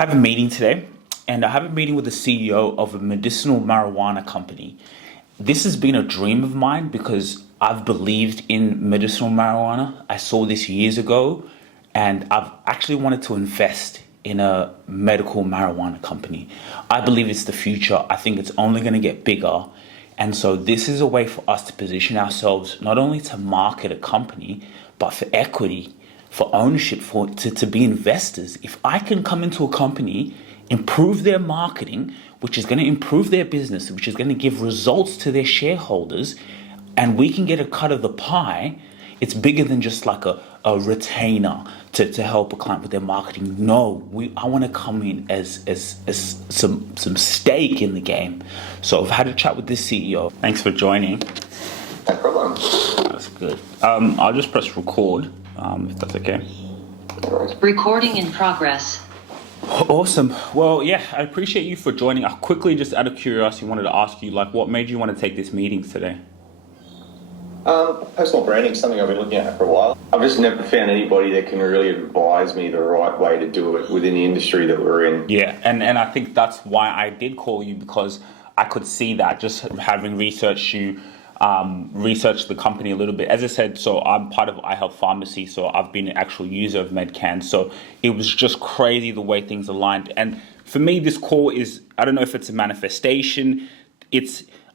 have a meeting today, and I have a meeting with the CEO of a medicinal marijuana company. This has been a dream of mine because I've believed in medicinal marijuana. I saw this years ago, and I've actually wanted to invest in a medical marijuana company. I believe it's the future. I think it's only going to get bigger. And so this is a way for us to position ourselves, not only to market a company, but for equity, for ownership, to be investors. If I can come into a company, improve their marketing, which is going to improve their business, which is going to give results to their shareholders, and we can get a cut of the pie, it's bigger than just like a retainer to help a client with their marketing. No, I want to come in as some stake in the game. So I've had a chat with this CEO. Thanks for joining. No problem. That's good. I'll just press record, if that's okay. Recording in progress. Awesome. Well, yeah, I appreciate you for joining. I quickly, just out of curiosity, wanted to ask you, like, what made you want to take this meeting today? Personal branding is something I've been looking at for a while. I've just never found anybody that can really advise me the right way to do it within the industry that we're in. Yeah, and I think that's why I did call you, because I could see that just having researched you, researched the company a little bit. As I said, so I'm part of iHealth Pharmacy, so I've been an actual user of Medcan. So it was just crazy the way things aligned. And for me, this call is, I don't know if it's a manifestation.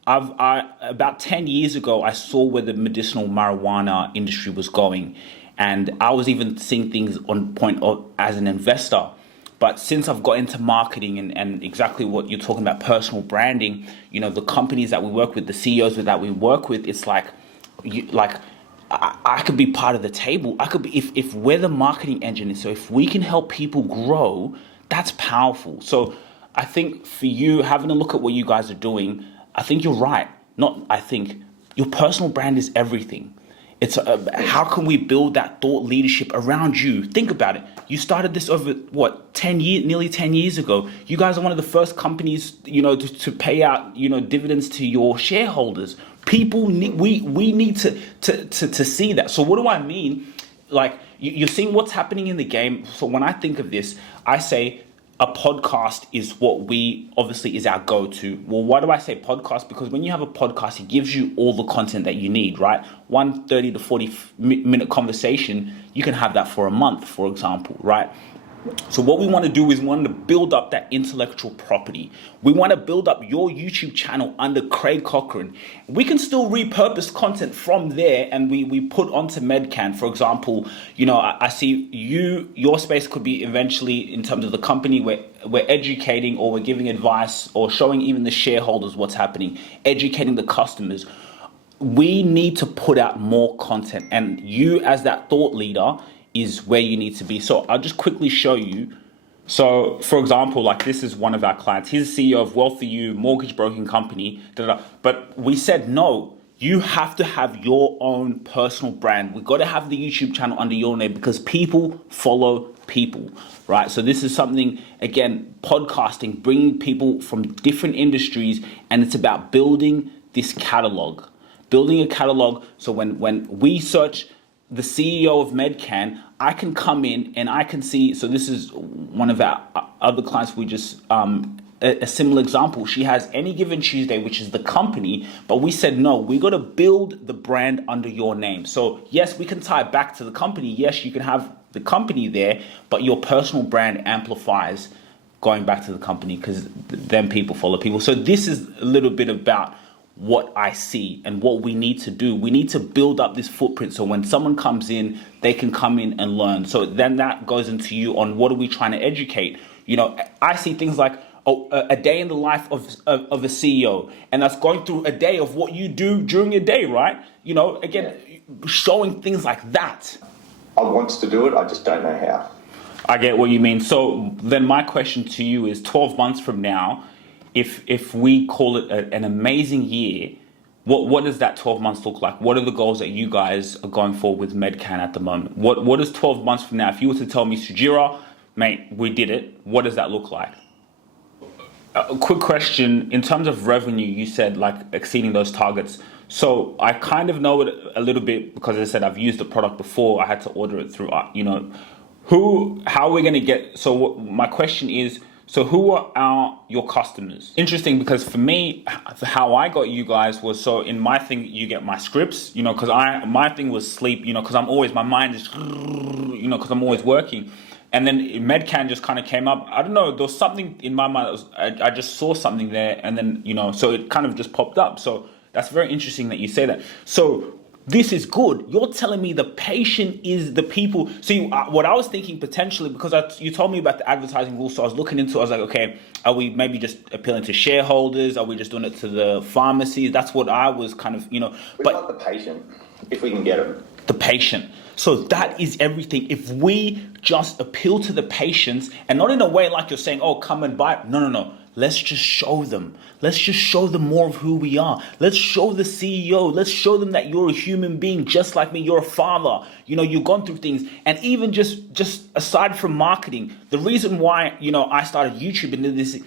About 10 years ago, I saw where the medicinal marijuana industry was going. And I was even seeing things on point as an investor. But since I've got into marketing and exactly what you're talking about, personal branding, you know, the companies that we work with, the CEOs that we work with, it's like, I could be part of the table. I could be, if we're the marketing engine, so if we can help people grow, that's powerful. So I think for you, having a look at what you guys are doing, I think you're right. Your personal brand is everything. It's how can we build that thought leadership around you? Think about it. You started this over nearly 10 years ago. You guys are one of the first companies, to pay out, dividends to your shareholders. People need, we need to see that. So what do I mean? Like, you're seeing what's happening in the game. So when I think of this, I say a podcast is what obviously is our go-to. Well, why do I say podcast? Because when you have a podcast, it gives you all the content that you need, right? 30 to 40 minute conversation, you can have that for a month, for example, right? So what we want to do is we want to build up that intellectual property. We want to build up your YouTube channel under Craig Cochran. We can still repurpose content from there, and we put onto Medcan. For example, I see your space could be eventually, in terms of the company, we're educating, or we're giving advice, or showing even the shareholders what's happening, educating the customers. We need to put out more content, and you as that thought leader is where you need to be. So I'll just quickly show you. So for example, like, this is one of our clients. He's the CEO of Wealth for You, mortgage broking company. But we said, no, you have to have your own personal brand. We've got to have the YouTube channel under your name, because people follow people, right? So this is something, again, podcasting, bringing people from different industries, and it's about building this catalog, building a catalog. So when we search the CEO of Medcan, I can come in and I can see. So this is one of our other clients. We just a similar example. She has Any Given Tuesday, which is the company, but we said, no, we got to build the brand under your name. So yes, we can tie it back to the company. Yes, you can have the company there, but your personal brand amplifies going back to the company, because then people follow people. So this is a little bit about what I see and what we need to do. We need to build up this footprint, so when someone comes in, they can come in and learn. So then that goes into you on what are we trying to educate. I see things like a day in the life of a CEO, and that's going through a day of what you do during your day, right? Showing things like that. I want to do it, I just don't know how. I get what you mean. So then my question to you is, 12 months from now, if we call it an amazing year, what does that 12 months look like? What are the goals that you guys are going for with Medcan at the moment? What is 12 months from now? If you were to tell me, Sujira, mate, we did it, what does that look like? A quick question, in terms of revenue, you said like exceeding those targets. So I kind of know it a little bit, because as I said, I've used the product before. I had to order it through, how are we going to get, so my question is, so who are your customers? Interesting, because for me, how I got you guys was, so in my thing, you get my scripts, because my thing was sleep, because my mind is, because I'm always working. And then Medcan just kind of came up. I don't know, there was something in my mind, I just saw something there, and then, so it kind of just popped up. So that's very interesting that you say that. So this is good. You're telling me the patient is the people. See, what I was thinking potentially, because you told me about the advertising rules, so I was looking into it. I was like, okay, are we maybe just appealing to shareholders? Are we just doing it to the pharmacies? That's what I was kind of, We but want the patient, if we can get them. the patient. So that is everything. If we just appeal to the patients, and not in a way like you're saying, oh, come and buy. No. Let's just show them. Let's just show them more of who we are. Let's show the CEO. Let's show them that you're a human being just like me. You're a father. You've gone through things. And even just aside from marketing, the reason why, I started YouTube and did this,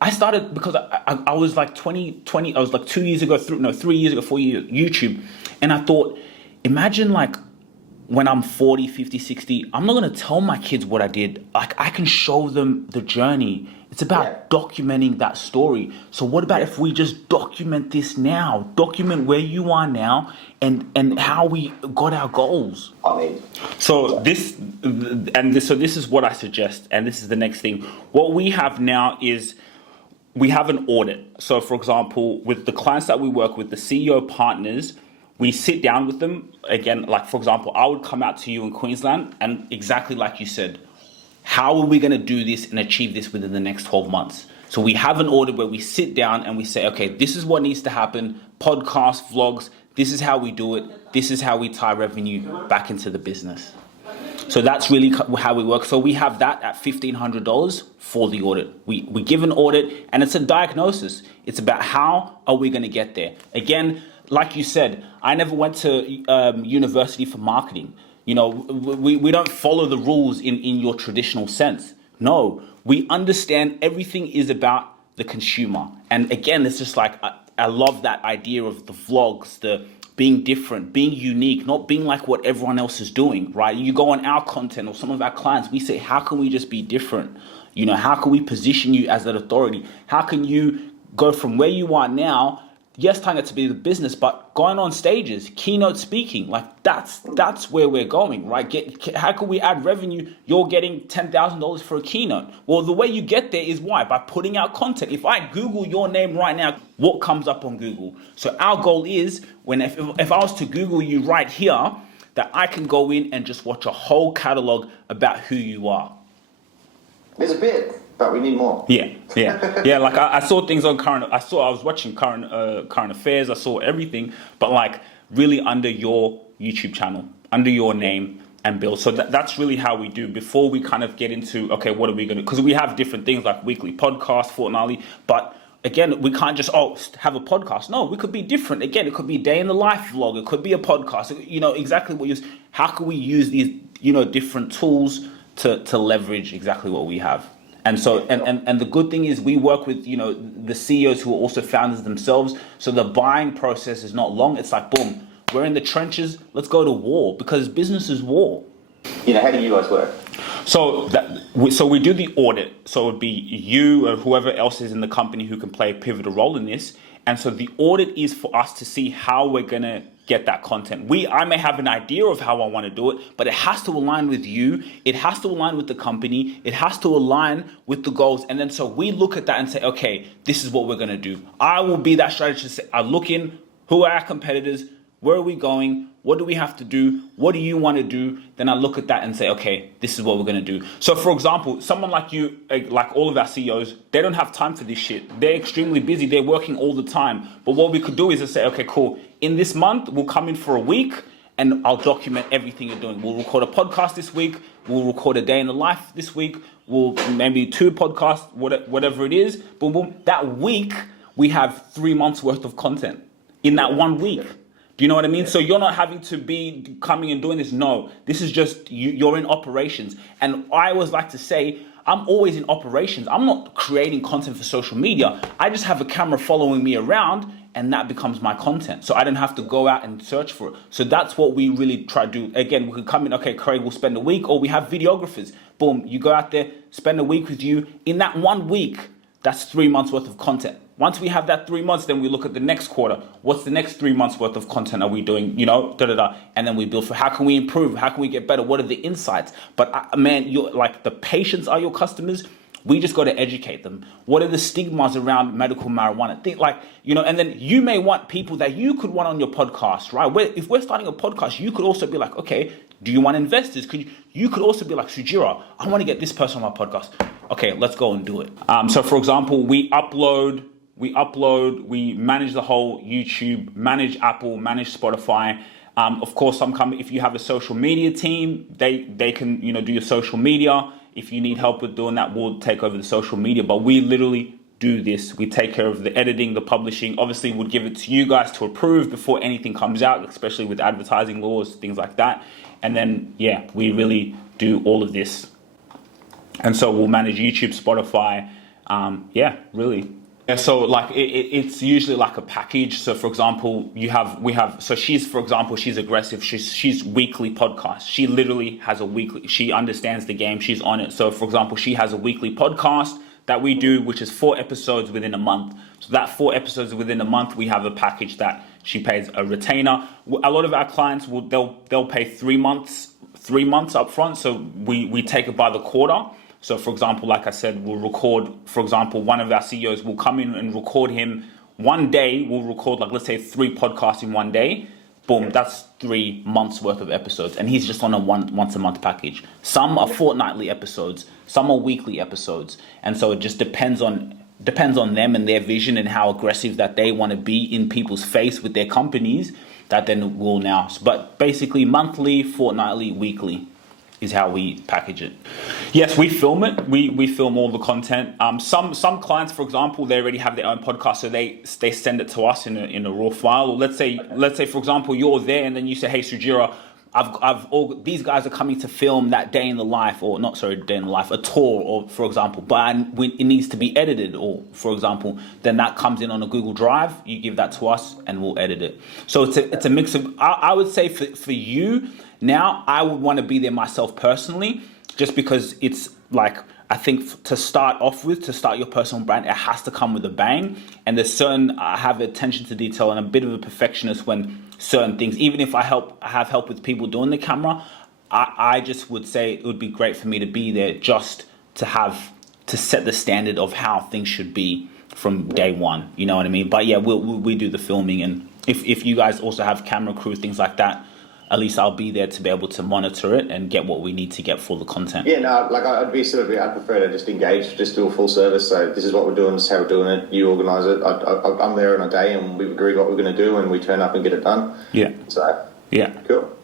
I started because I was like 20, I was like 3 years ago, 4 years, YouTube. And I thought, imagine like when I'm 40, 50, 60, I'm not going to tell my kids what I did. Like I can show them the journey. It's about documenting that story. So what about if we just document this now? Document where you are now and how we got our goals. So this is what I suggest, and this is the next thing. What we have now is we have an audit. So for example, with the clients that we work with, the CEO partners, we sit down with them. Again, like for example, I would come out to you in Queensland and exactly like you said, how are we going to do this and achieve this within the next 12 months? So we have an audit where we sit down and we say, okay, this is what needs to happen. Podcasts, vlogs, this is how we do it. This is how we tie revenue back into the business. So that's really how we work. So we have that at $1,500 for the audit. We give an audit and it's a diagnosis. It's about how are we going to get there? Again, like you said, I never went to university for marketing. We don't follow the rules in your traditional sense. No, we understand everything is about the consumer. And again, it's just like, I love that idea of the vlogs, the being different, being unique, not being like what everyone else is doing, right? You go on our content or some of our clients, we say, how can we just be different? How can we position you as an authority? How can you go from where you are now, yes, tying it to be the business, but going on stages, keynote speaking, like that's where we're going, right? How can we add revenue? You're getting $10,000 for a keynote. Well, the way you get there is why? By putting out content. If I Google your name right now, what comes up on Google? So our goal is if I was to Google you right here, that I can go in and just watch a whole catalog about who you are. There's a bit. But we need more. Yeah. Like I saw things on I was watching current affairs. I saw everything, but like really under your YouTube channel, under your name and Bill. So that's really how we do before we kind of get into, okay, what are we going to, because we have different things like weekly podcast, fortnightly, but again, we can't just, have a podcast. No, we could be different. Again, it could be a day in the life vlog. It could be a podcast. Exactly what how can we use these, different tools to leverage exactly what we have. And so, and the good thing is we work with, the CEOs who are also founders themselves. So the buying process is not long. It's like, boom, we're in the trenches. Let's go to war because business is war. How do you guys work? So we do the audit. So it would be you or whoever else is in the company who can play a pivotal role in this. And so the audit is for us to see how we're going to get that content. I may have an idea of how I want to do it, but it has to align with you. It has to align with the company. It has to align with the goals. And then so we look at that and say, okay, this is what we're going to do. I will be that strategist. I look in, who are our competitors? Where are we going? What do we have to do? What do you want to do? Then I look at that and say, okay, this is what we're going to do. So for example, someone like you, like all of our CEOs, they don't have time for this shit. They're extremely busy. They're working all the time. But what we could do is to say, okay, cool. In this month, we'll come in for a week and I'll document everything you're doing. We'll record a podcast this week. We'll record a day in the life this week. We'll maybe 2 podcasts, whatever it is. Boom, boom. That week, we have 3 months worth of content in that 1 week. Do you know what I mean? So you're not having to be coming and doing this. No, this is just you're in operations. And I always like to say, I'm always in operations. I'm not creating content for social media. I just have a camera following me around and that becomes my content. So I don't have to go out and search for it. So that's what we really try to do. Again, we could come in, okay, Craig will spend a week, or we have videographers. Boom, you go out there, spend a week with you. In that 1 week, that's 3 months worth of content. Once we have that 3 months, then we look at the next quarter. What's the next 3 months worth of content are we doing? And then we build for how can we improve? How can we get better? What are the insights? But man, you're like, the patients are your customers. We just got to educate them. What are the stigmas around medical marijuana? And then you may want people that you could want on your podcast, right? If we're starting a podcast, you could also be like, okay, do you want investors? You could also be like, Sujira, I want to get this person on my podcast. Okay, let's go and do it. So for example, we upload, we manage the whole YouTube, manage Apple, manage Spotify. Of course, if you have a social media team, they can, do your social media. If you need help with doing that, we'll take over the social media. But we literally do this. We take care of the editing, the publishing. Obviously, we'll give it to you guys to approve before anything comes out, especially with advertising laws, things like that. And then, we really do all of this. And so we'll manage YouTube, Spotify. Really. Yeah, so like it's usually like a package. So for example, she's aggressive. She's weekly podcast. She literally has she understands the game. She's on it. So for example, she has a weekly podcast that we do, which is 4 episodes within a month. So that 4 episodes within a month, we have a package that she pays a retainer. A lot of our clients they'll pay 3 months up front. So we take it by the quarter. So for example, like I said, we'll record, for example, one of our CEOs will come in and record him one day. We'll record, like, let's say 3 podcasts in one day. Boom, that's 3 months worth of episodes. And he's just on a once a month package. Some are fortnightly episodes. Some are weekly episodes. And so it just depends on them and their vision and how aggressive that they want to be in people's face with their companies, that then will now. But basically monthly, fortnightly, weekly is how we package it. Yes, we film it. We film all the content. Some clients, for example, they already have their own podcast, so they send it to us in a raw file. Or let's say for example, you're there and then you say, hey, Sujira, these guys are coming to film that day in the life, or not, sorry, day in the life, a tour, or for example, but it needs to be edited, or for example, then that comes in on a Google Drive. You give that to us and we'll edit it. So it's a mix of, I would say for you, now, I would want to be there myself personally, just because it's like, I think to start your personal brand, it has to come with a bang. And there's I have attention to detail and a bit of a perfectionist when certain things, even if I have help with people doing the camera, I just would say it would be great for me to be there just to set the standard of how things should be from day one. You know what I mean? But yeah, we do the filming. And if you guys also have camera crew, things like that, at least I'll be there to be able to monitor it and get what we need to get for the content. Yeah, no, like I'd prefer to just engage, just do a full service. So this is what we're doing, this is how we're doing it. You organise it. I'm there on a day, and we've agreed what we're going to do, and we turn up and get it done. Yeah. So yeah, cool.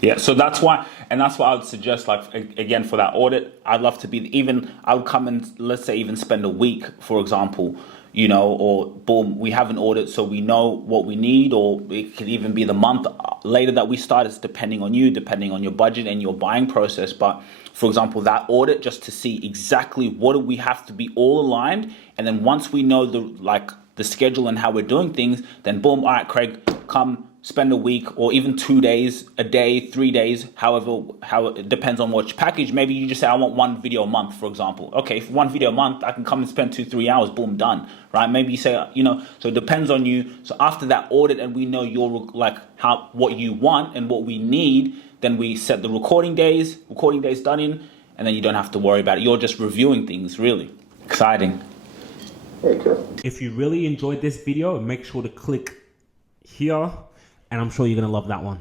Yeah, so that's why I would suggest, like, again, for that audit, I'd love to be I would come and let's say even spend a week, for example, or boom, we have an audit so we know what we need, or it could even be the month later that we start. It's depending on you, depending on your budget and your buying process. But for example, that audit, just to see exactly what do we have to be all aligned. And then once we know the schedule and how we're doing things, then boom, all right, Craig, come spend a week or even 2 days, a day, 3 days, how it depends on which package. Maybe you just say, I want 1 video a month, for example. Okay, for 1 video a month, I can come and spend 2-3 hours, boom, done, right? Maybe you say, so it depends on you. So after that audit and we know what you want and what we need, then we set the recording days done in, and then you don't have to worry about it. You're just reviewing things, really. Exciting. Very cool. If you really enjoyed this video, make sure to click here, and I'm sure you're going to love that one.